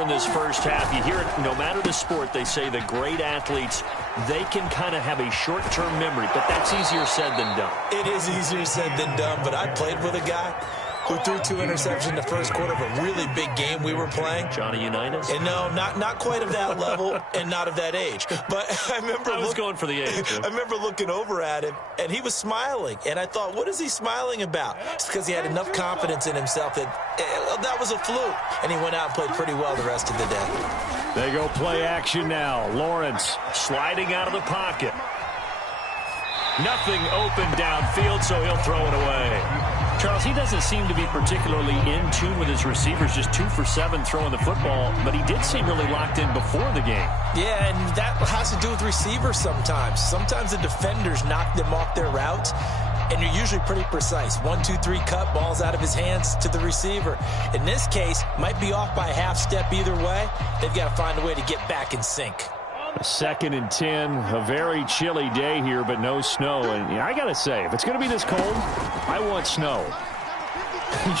here in this first half. You hear it, no matter the sport, they say the great athletes, they can kind of have a short-term memory, but that's easier said than done. It is easier said than done, but I played with a guy who threw 2 interceptions in the first quarter of a really big game we were playing. Johnny Unitas? And no, not quite of that level and not of that age. But I was going for the age. I remember looking over at him, and he was smiling. And I thought, what is he smiling about? It's because he had enough confidence in himself that was a fluke. And he went out and played pretty well the rest of the day. They go play action now. Lawrence sliding out of the pocket. Nothing open downfield, so he'll throw it away. Charles, he doesn't seem to be particularly in tune with his receivers, just 2 for 7 throwing the football, but he did seem really locked in before the game. Yeah, and that has to do with receivers sometimes. Sometimes the defenders knock them off their routes, and you're usually pretty precise. 1, 2, 3 cut, balls out of his hands to the receiver. In this case, might be off by a half step either way. They've got to find a way to get back in sync. 2nd and 10, a very chilly day here, but no snow. And I got to say, if it's going to be this cold, I want snow.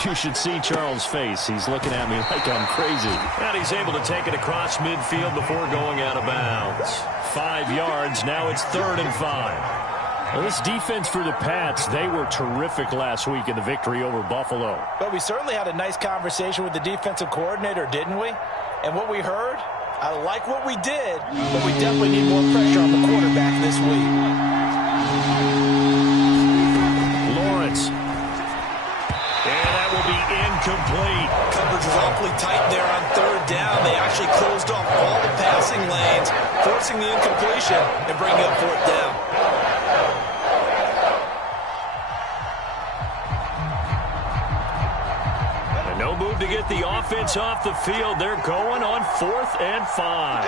You should see Charles' face. He's looking at me like I'm crazy. And he's able to take it across midfield before going out of bounds. 5 yards, now it's 3rd and 5. Well, this defense for the Pats, they were terrific last week in the victory over Buffalo. But we certainly had a nice conversation with the defensive coordinator, didn't we? And what we heard, I like what we did, but we definitely need more pressure on the quarterback this week. Lawrence. And that will be incomplete. Coverage was awfully tight there on 3rd down. They actually closed off all the passing lanes, forcing the incompletion and bringing up 4th down. No move to get the offense off the field. They're going on 4th and 5.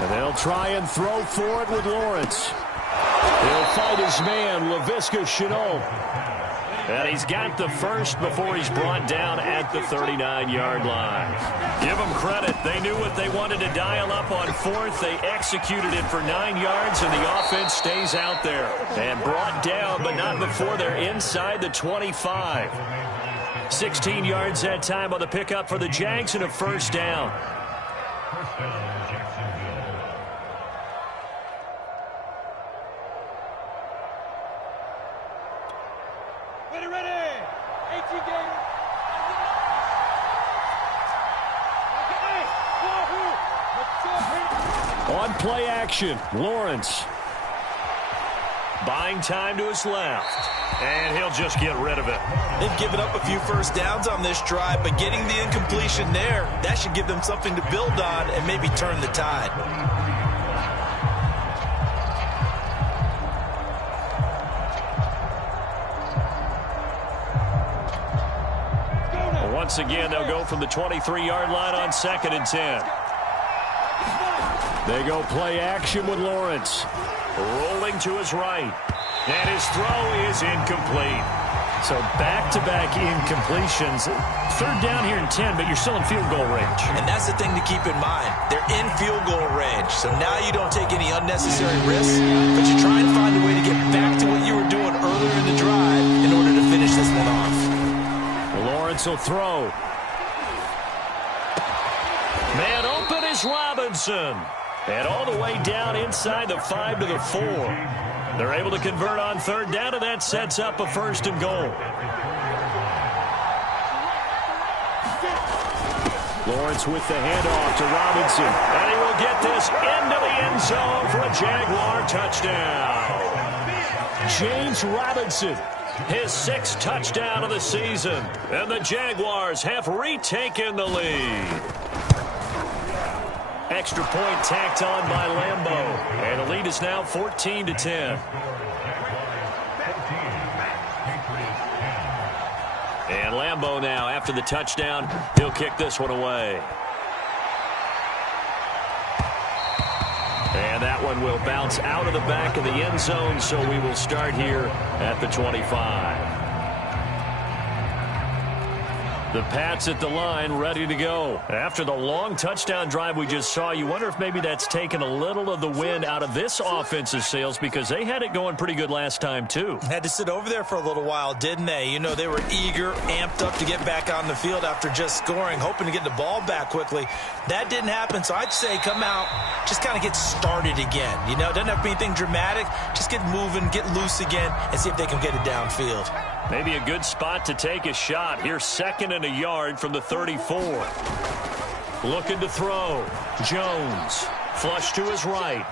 And they'll try and throw for it with Lawrence. He'll fight his man, LaVisca Chenault. And he's got the first before he's brought down at the 39-yard line. Give them credit. They knew what they wanted to dial up on 4th. They executed it for 9 yards, and the offense stays out there. And brought down, but not before they're inside the 25. 16 yards that time on the pickup for the Jags and a 1st down. On play action, Lawrence. Buying time to his left. And he'll just get rid of it. They've given up a few 1st downs on this drive, but getting the incompletion there, that should give them something to build on and maybe turn the tide. Once again, they'll go from the 23-yard line on 2nd and 10. They go play action with Lawrence. Rolling to his right. And his throw is incomplete. So back-to-back incompletions. 3rd down here in 10, but you're still in field goal range. And that's the thing to keep in mind. They're in field goal range. So now you don't take any unnecessary risks, but you try and find a way to get back to what you were doing earlier in the drive in order to finish this one off. Lawrence will throw. Man open is Robinson. And all the way down inside the 5 to the 4. They're able to convert on 3rd down, and that sets up a 1st and goal. Lawrence with the handoff to Robinson. And he will get this into the end zone for a Jaguar touchdown. James Robinson. His 6th touchdown of the season. And the Jaguars have retaken the lead. Extra point tacked on by Lambo. And the lead is now 14-10. And Lambo now, after the touchdown, he'll kick this one away. And that one will bounce out of the back of the end zone, so we will start here at the 25. The Pats at the line, ready to go. After the long touchdown drive we just saw, you wonder if maybe that's taken a little of the wind out of this offense's sails because they had it going pretty good last time, too. Had to sit over there for a little while, didn't they? You know, they were eager, amped up to get back on the field after just scoring, hoping to get the ball back quickly. That didn't happen, so I'd say come out, just kind of get started again. You know, doesn't have to be anything dramatic. Just get moving, get loose again, and see if they can get it downfield. Maybe a good spot to take a shot. Here's 2nd and a yard from the 34. Looking to throw. Jones. Flush to his right.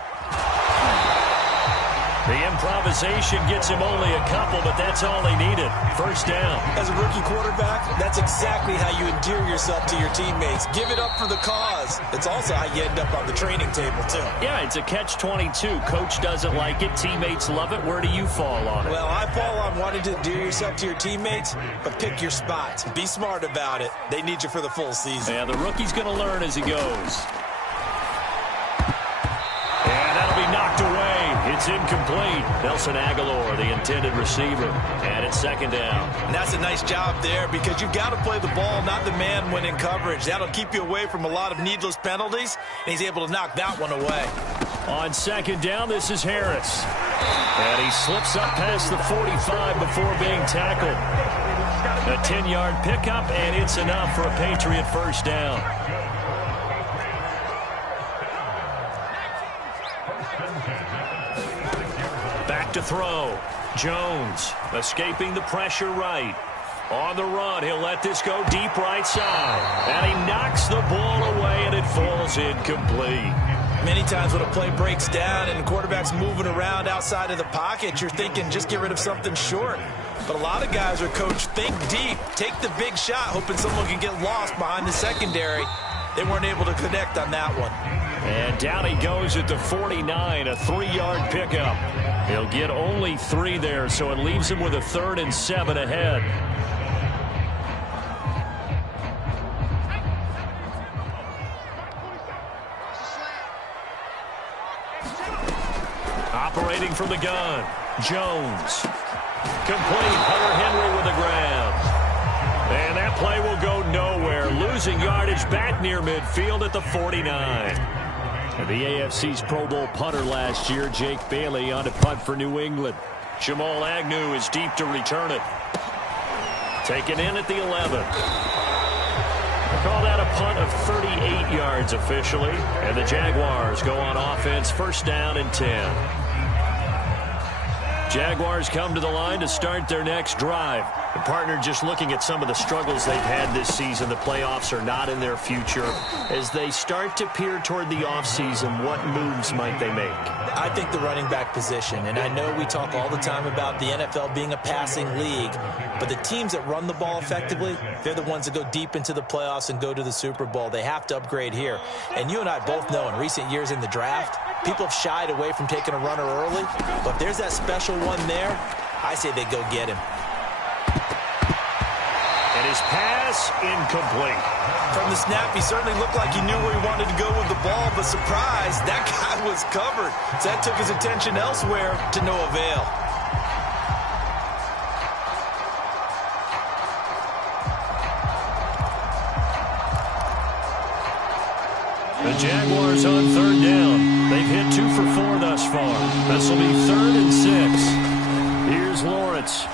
The improvisation gets him only a couple, but that's all he needed. First down. As a rookie quarterback, that's exactly how you endear yourself to your teammates. Give it up for the cause. It's also how you end up on the training table, too. Yeah, it's a catch-22. Coach doesn't like it. Teammates love it. Where do you fall on it? Well, I fall on wanting to endear yourself to your teammates, but pick your spots. Be smart about it. They need you for the full season. Yeah, the rookie's going to learn as he goes. And that'll be knocked away. It's incomplete. Nelson Aguilar, the intended receiver. And it's 2nd down. And that's a nice job there because you've got to play the ball, not the man when in coverage. That'll keep you away from a lot of needless penalties, and he's able to knock that one away. On 2nd down, this is Harris. And he slips up past the 45 before being tackled. A 10-yard pickup, and it's enough for a Patriot first down. Back to throw. Jones escaping the pressure right. On the run, he'll let this go deep right side. And he knocks the ball away, and it falls incomplete. Many times when a play breaks down and the quarterback's moving around outside of the pocket, you're thinking just get rid of something short. But a lot of guys are coached, think deep, take the big shot, hoping someone can get lost behind the secondary. They weren't able to connect on that one. And down he goes at the 49, a 3-yard pickup. He'll get only 3 there, so it leaves him with a 3rd and 7 ahead. Operating from the gun, Jones. Complete, Hunter Henry with the grab. And that play will go nowhere. Losing yardage back near midfield at the 49. The AFC's Pro Bowl punter last year, Jake Bailey, on to punt for New England. Jamal Agnew is deep to return it. Taken in at the 11. They call that a punt of 38 yards officially. And the Jaguars go on offense, 1st down and 10. Jaguars come to the line to start their next drive. The partner, just looking at some of the struggles they've had this season, the playoffs are not in their future. As they start to peer toward the offseason, what moves might they make? I think the running back position, and I know we talk all the time about the NFL being a passing league, but the teams that run the ball effectively, they're the ones that go deep into the playoffs and go to the Super Bowl. They have to upgrade here. And you and I both know in recent years in the draft, people have shied away from taking a runner early, but if there's that special one there, I say they go get him. And his pass incomplete. From the snap, he certainly looked like he knew where he wanted to go with the ball, but surprise, that guy was covered. So that took his attention elsewhere to no avail. The Jaguars on 3rd down. They've hit 2 for 4 thus far. This will be 3rd and 6. Here's Lawrence.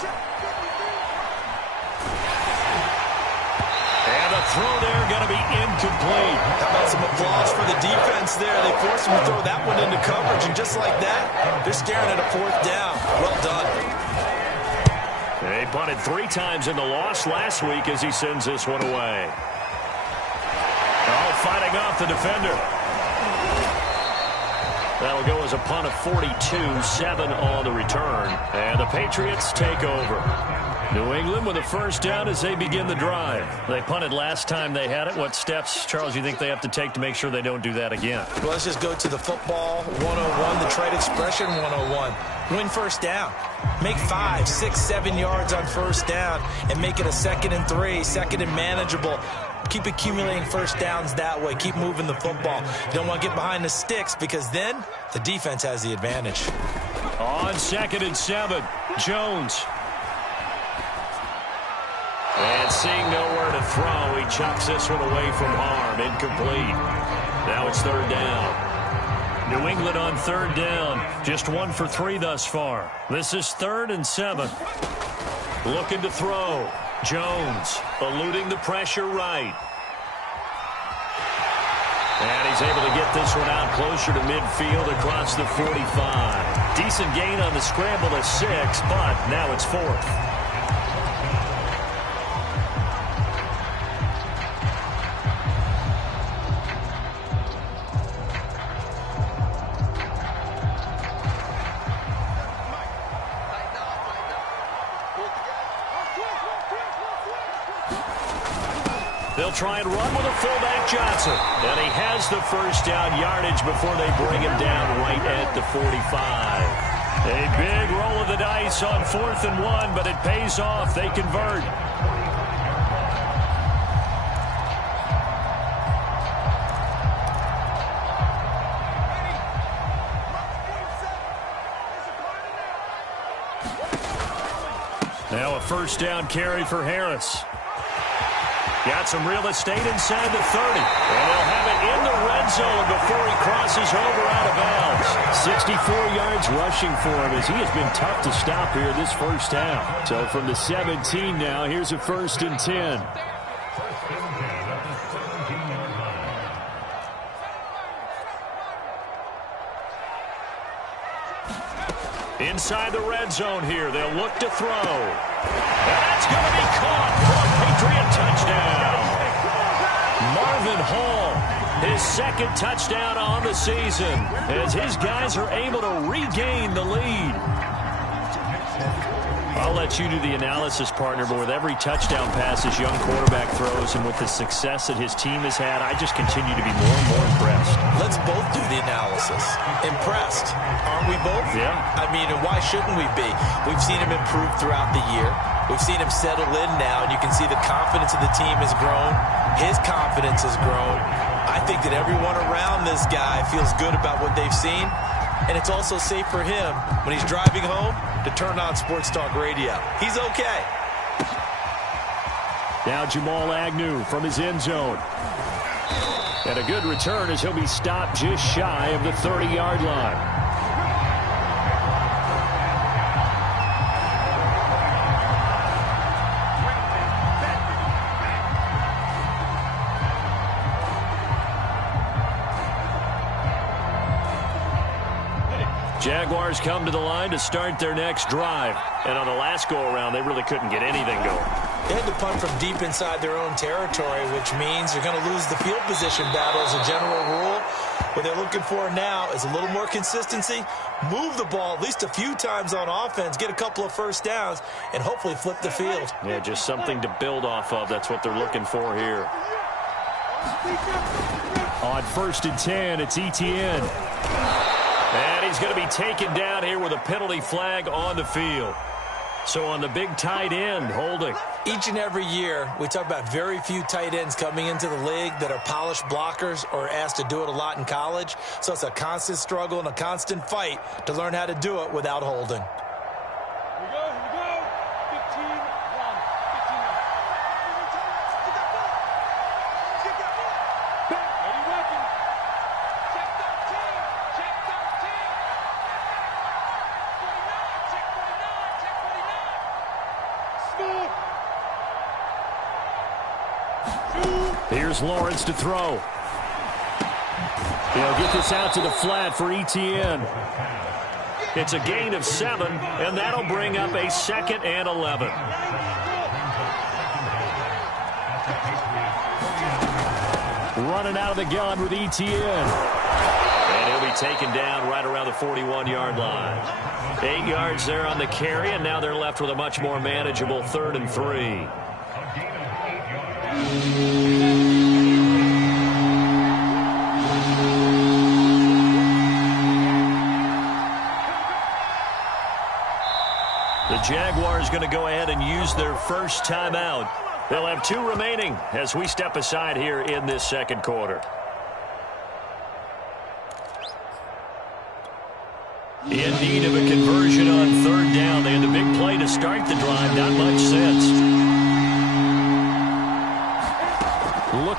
And the throw there going to be incomplete. How about some applause for the defense there? They forced him to throw that one into coverage, and just like that, they're staring at a 4th down. Well done. They punted 3 times in the loss last week as he sends this one away. Oh, fighting off the defender. That'll go as a punt of 42, 7 on the return. And the Patriots take over. New England with a 1st down as they begin the drive. They punted last time they had it. What steps, Charles, you think they have to take to make sure they don't do that again? Well, let's just go to the football 101, the trade expression 101. Win 1st down. Make 5, 6, 7 yards on 1st down and make it a 2nd and 3, 2nd and manageable. Keep accumulating 1st downs that way. Keep moving the football. You don't want to get behind the sticks because then the defense has the advantage. On 2nd and 7, Jones. And seeing nowhere to throw, he chucks this one away from harm. Incomplete. Now it's third down. New England on third down. Just 1 for 3 thus far. This is 3rd and 7. Looking to throw. Jones eluding the pressure right. And he's able to get this one out closer to midfield across the 45. Decent gain on the scramble to 6, but now it's 4th. They'll try and run with a fullback, Johnson. And he has the first down yardage before they bring him down right at the 45. A big roll of the dice on 4th and 1, but it pays off. They convert. Now a first down carry for Harris. Got some real estate inside the 30. And they'll have it in the red zone before he crosses over out of bounds. 64 yards rushing for him as he has been tough to stop here this first half. So from the 17 now, here's a 1st and 10. Inside the red zone here. They'll look to throw. That's going to be caught for a Patriot touchdown. Marvin Hall, his 2nd touchdown on the season, as his guys are able to regain the lead. I'll let you do the analysis, partner, but with every touchdown pass his young quarterback throws and with the success that his team has had, I just continue to be more and more impressed. Let's both do the analysis. Impressed. Aren't we both? Yeah. I mean, and why shouldn't we be? We've seen him improve throughout the year. We've seen him settle in now, and you can see the confidence of the team has grown. His confidence has grown. I think that everyone around this guy feels good about what they've seen. And it's also safe for him when he's driving home to turn on Sports Talk Radio. He's okay. Now Jamal Agnew from his end zone. And a good return as he'll be stopped just shy of the 30-yard line. Jaguars come to the line to start their next drive. And on the last go-around, they really couldn't get anything going. They had to punt from deep inside their own territory, which means you're going to lose the field position battle as a general rule. What they're looking for now is a little more consistency, move the ball at least a few times on offense, get a couple of first downs, and hopefully flip the field. Yeah, just something to build off of. That's what they're looking for here. On 1st and 10, it's Etienne. And he's going to be taken down here with a penalty flag on the field. So on the big tight end, holding. Each and every year, we talk about very few tight ends coming into the league that are polished blockers or asked to do it a lot in college. So it's a constant struggle and a constant fight to learn how to do it without holding. Here we go. 15-1. 15-1. Ready, working. Check 13. Check 13. 49. Check 49. Check 49. Smooth. Here's Lawrence to throw. He'll get this out to the flat for Etienne. It's a gain of 7, and that'll bring up a 2nd and 11. Running out of the gun with Etienne. And he'll be taken down right around the 41-yard line. 8 yards there on the carry, and now they're left with a much more manageable 3rd and 3. The Jaguars going to go ahead and use their first timeout. They'll have 2 remaining as we step aside here in this second quarter. In need of a conversion on 3rd down. They had the big play to start the drive. Not much sense.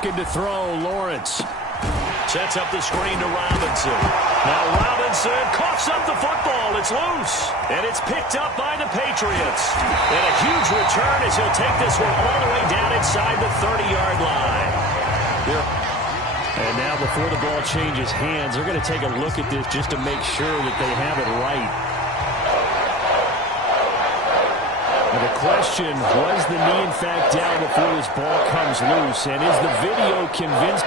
Looking to throw, Lawrence. Sets up the screen to Robinson. Now Robinson coughs up the football. It's loose. And it's picked up by the Patriots. And a huge return as he'll take this one all the way down inside the 30-yard line. And now before the ball changes hands, they're going to take a look at this just to make sure that they have it right. And the question, was the knee in fact down before this ball comes loose? And is the video convinced?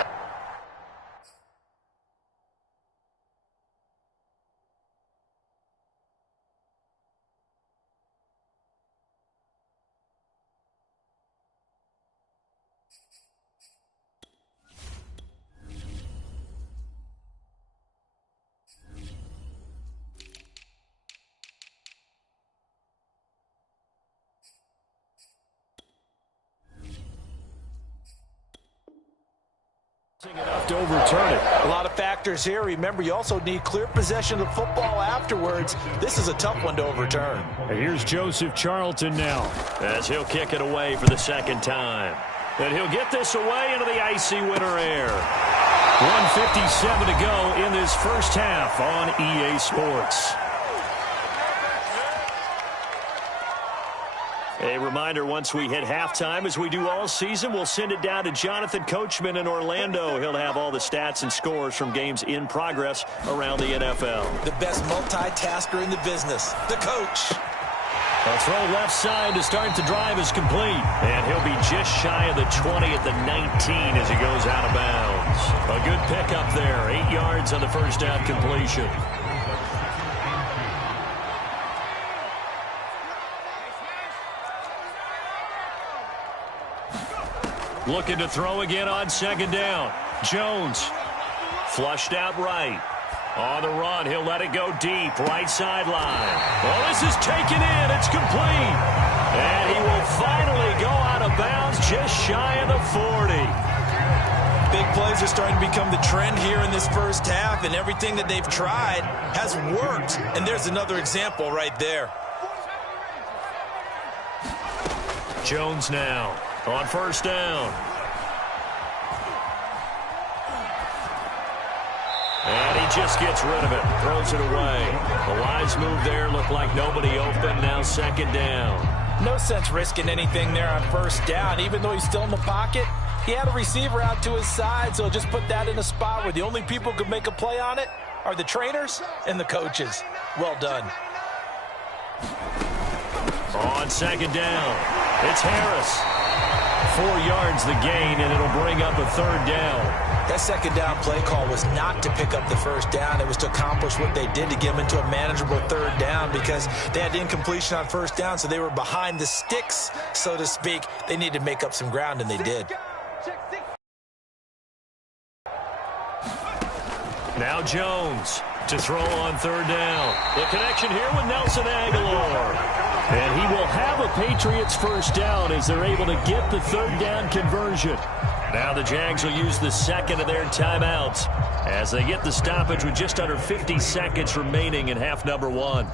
Enough to overturn it. A lot of factors here. Remember, you also need clear possession of the football afterwards. This is a tough one to overturn. And here's Joseph Charlton now. As he'll kick it away for the second time. And he'll get this away into the icy winter air. 1:57 to go in this first half on EA Sports. A reminder, once we hit halftime, as we do all season, we'll send it down to Jonathan Coachman in Orlando. He'll have all the stats and scores from games in progress around the NFL. The best multitasker in the business, the coach. A throw left side to start the drive is complete. And he'll be just shy of the 20 at the 19 as he goes out of bounds. A good pickup there, 8 yards on the first down completion. Looking to throw again on second down. Jones flushed out right. On the run, he'll let it go deep, right sideline. Well, this is taken in. It's complete. And he will finally go out of bounds just shy of the 40. Big plays are starting to become the trend here in this first half, and everything that they've tried has worked. And there's another example right there. Jones now on first down. And he just gets rid of it, throws it away. A wise move there, looked like nobody open, now second down. No sense risking anything there on first down. Even though he's still in the pocket, he had a receiver out to his side, so just put that in a spot where the only people who could make a play on it are the trainers and the coaches. Well done. On second down, it's Harris. 4 yards the gain, and it'll bring up a third down. That second down play call was not to pick up the first down. It was to accomplish what they did to get them into a manageable third down because they had incompletion on first down, so they were behind the sticks, so to speak. They needed to make up some ground, and they did. Now Jones to throw on third down. The connection here with Nelson Aguilar. And he will have a Patriots first down as they're able to get the third down conversion. Now the Jags will use the second of their timeouts as they get the stoppage with just under 50 seconds remaining in half number one.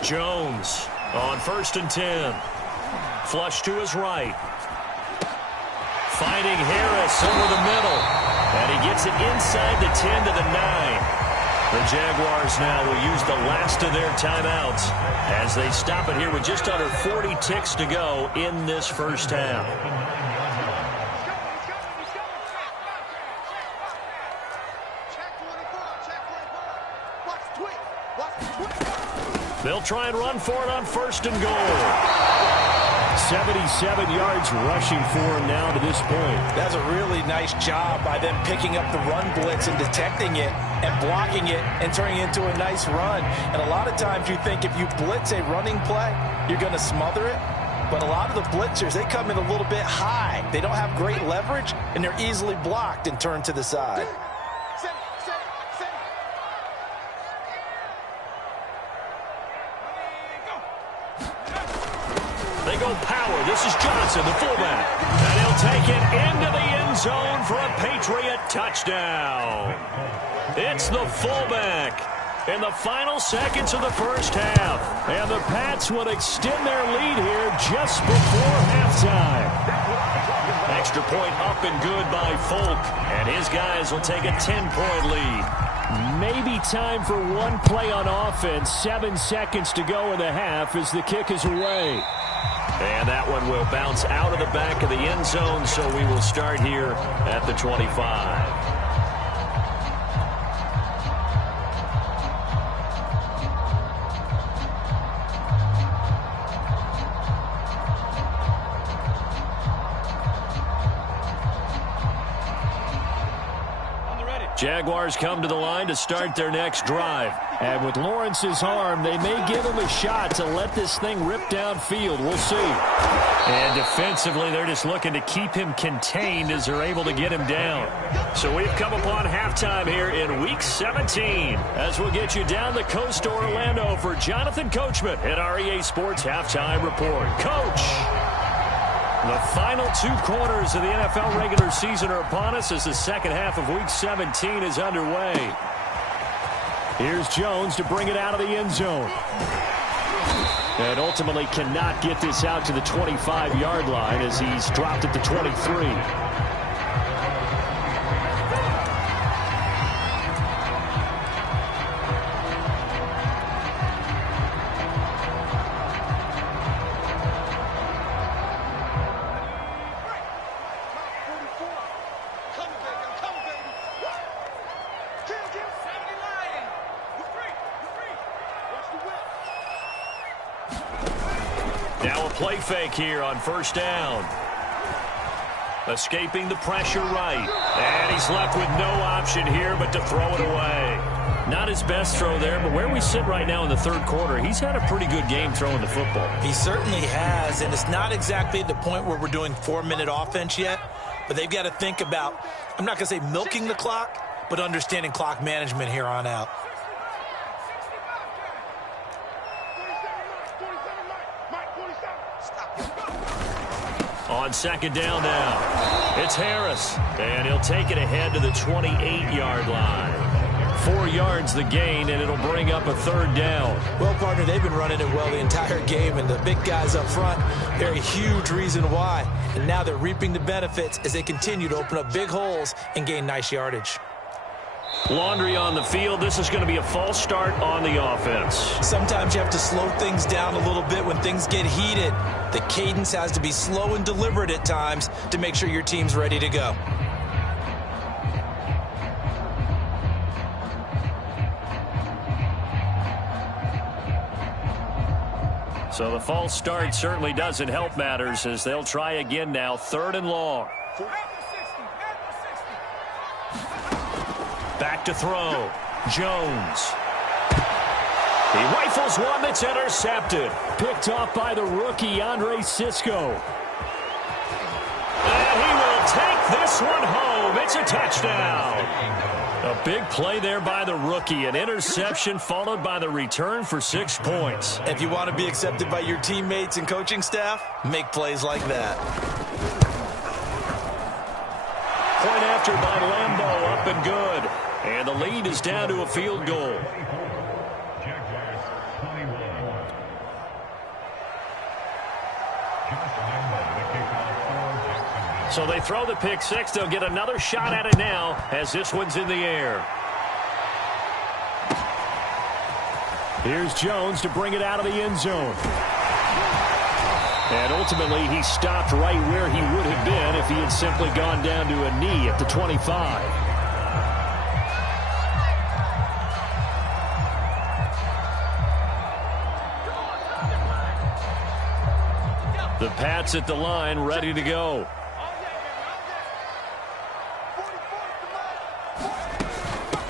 Jones on 1st and 10. Flush to his right. Finding Harris over the middle. And he gets it inside the 10 to the 9. The Jaguars now will use the last of their timeouts as they stop it here with just under 40 ticks to go in this first half. They'll try and run for it on 1st and goal. 77 yards rushing for him now to this point. That's a really nice job by them picking up the run blitz and detecting it and blocking it and turning it into a nice run. And a lot of times you think if you blitz a running play, you're going to smother it. But a lot of the blitzers, they come in a little bit high. They don't have great leverage, and they're easily blocked and turned to the side. This is Johnson, the fullback. And he'll take it into the end zone for a Patriot touchdown. It's the fullback in the final seconds of the first half. And the Pats would extend their lead here just before halftime. Extra point up and good by Folk. And his guys will take a 10-point lead. Maybe time for one play on offense. 7 seconds to go in the half as the kick is away. And that one will bounce out of the back of the end zone, so we will start here at the 25. Jaguars come to the line to start their next drive. And with Lawrence's arm, they may give him a shot to let this thing rip downfield. We'll see. And defensively, they're just looking to keep him contained as they're able to get him down. So we've come upon halftime here in Week 17 as we'll get you down the coast to Orlando for Jonathan Coachman at our EA Sports Halftime Report. Coach! The final 2 quarters of the NFL regular season are upon us as the second half of Week 17 is underway. Here's Jones to bring it out of the end zone. And ultimately cannot get this out to the 25-yard line as he's dropped at the 23. Now a play fake here on first down. Escaping the pressure right. And he's left with no option here but to throw it away. Not his best throw there, but where we sit right now in the third quarter, he's had a pretty good game throwing the football. He certainly has, and it's not exactly at the point where we're doing 4-minute offense yet, but they've got to think about, I'm not going to say milking the clock, but understanding clock management here on out. On second down now, it's Harris, and he'll take it ahead to the 28-yard line. 4 yards the gain, and it'll bring up a third down. Well, partner, they've been running it well the entire game, and the big guys up front, they're a huge reason why. And now they're reaping the benefits as they continue to open up big holes and gain nice yardage. Laundry on the field. This is going to be a false start on the offense. Sometimes you have to slow things down a little bit when things get heated. The cadence has to be slow and deliberate at times to make sure your team's ready to go. So the false start certainly doesn't help matters as they'll try again now, 3rd and long. Back to throw. Jones. He rifles one that's intercepted. Picked off by the rookie, Andre Sisco. And he will take this one home. It's a touchdown. A big play there by the rookie. An interception followed by the return for 6 points. If you want to be accepted by your teammates and coaching staff, make plays like that. Point after by Lambeau, up and good. And the lead is down to a field goal. So they throw the pick six. They'll get another shot at it now as this one's in the air. Here's Jones to bring it out of the end zone. And ultimately, he stopped right where he would have been if he had simply gone down to a knee at the 25. The Pats at the line, ready to go.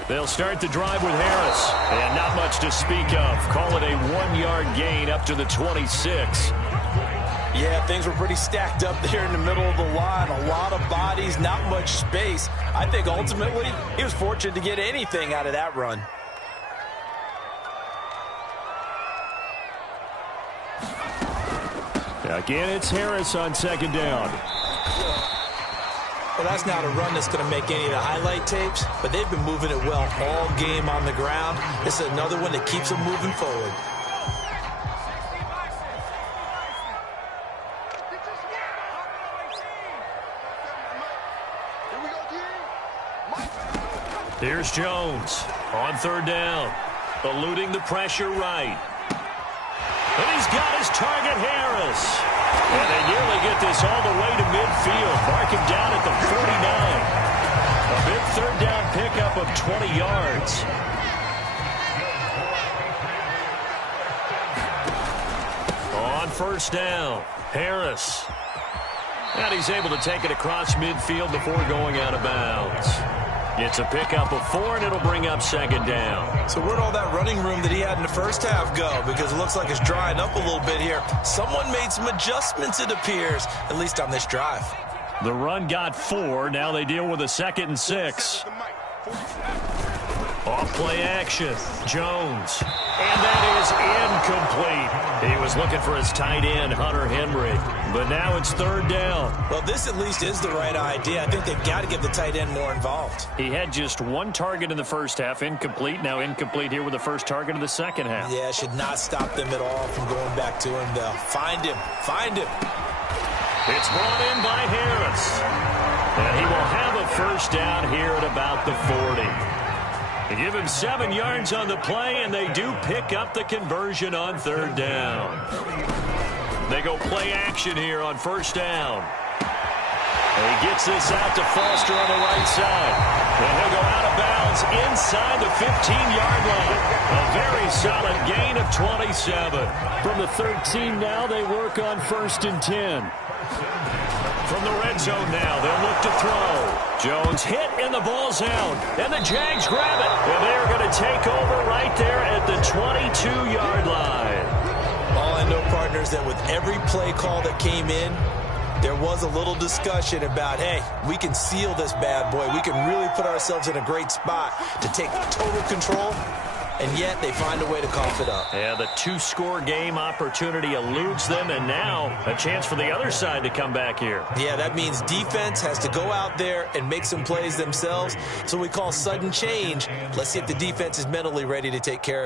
They'll start the drive with Harris. And not much to speak of. Call it a 1-yard gain up to the 26. Yeah, things were pretty stacked up there in the middle of the line. A lot of bodies, not much space. I think ultimately he was fortunate to get anything out of that run. Now Again, it's Harris on second down. Well, that's not a run that's going to make any of the highlight tapes, but they've been moving it well all game on the ground. This is another one that keeps them moving forward. Here's Jones on third down, eluding the pressure right. And he's got his target, Harris. And they nearly get this all the way to midfield. Mark him down at the 49. A big third down pickup of 20 yards. On first down, Harris. And he's able to take it across midfield before going out of bounds. It's a pickup of 4, and it'll bring up second down. So where'd all that running room that he had in the first half go? Because it looks like it's drying up a little bit here. Someone made some adjustments, it appears, at least on this drive. The run got 4. Now they deal with a 2nd and 6. Off play action. Jones. And that is incomplete. He was looking for his tight end, Hunter Henry. But now it's third down. Well, this at least is the right idea. I think they've got to get the tight end more involved. He had just 1 target in the first half, incomplete. Now incomplete here with the first target of the second half. Yeah, should not stop them at all from going back to him, though. Find him. Find him. It's brought in by Harris. And he will have a first down here at about the 40. They give him 7 yards on the play, and they do pick up the conversion on third down. They go play action here on first down. And he gets this out to Foster on the right side. And he'll go out of bounds inside the 15-yard line. A very solid gain of 27. From the 13 now, they work on 1st and 10. From the red zone now, they'll look to throw. Jones hit, and the ball's out. And the Jags grab it. And they're going to take over right there at the 22-yard line. All I know, partners, that with every play call that came in, there was a little discussion about, hey, we can seal this bad boy. We can really put ourselves in a great spot to take total control. And yet they find a way to cough it up. Yeah, the 2-score game opportunity eludes them, and now a chance for the other side to come back here. Yeah, that means defense has to go out there and make some plays themselves. So we call sudden change. Let's see if the defense is mentally ready to take care of it.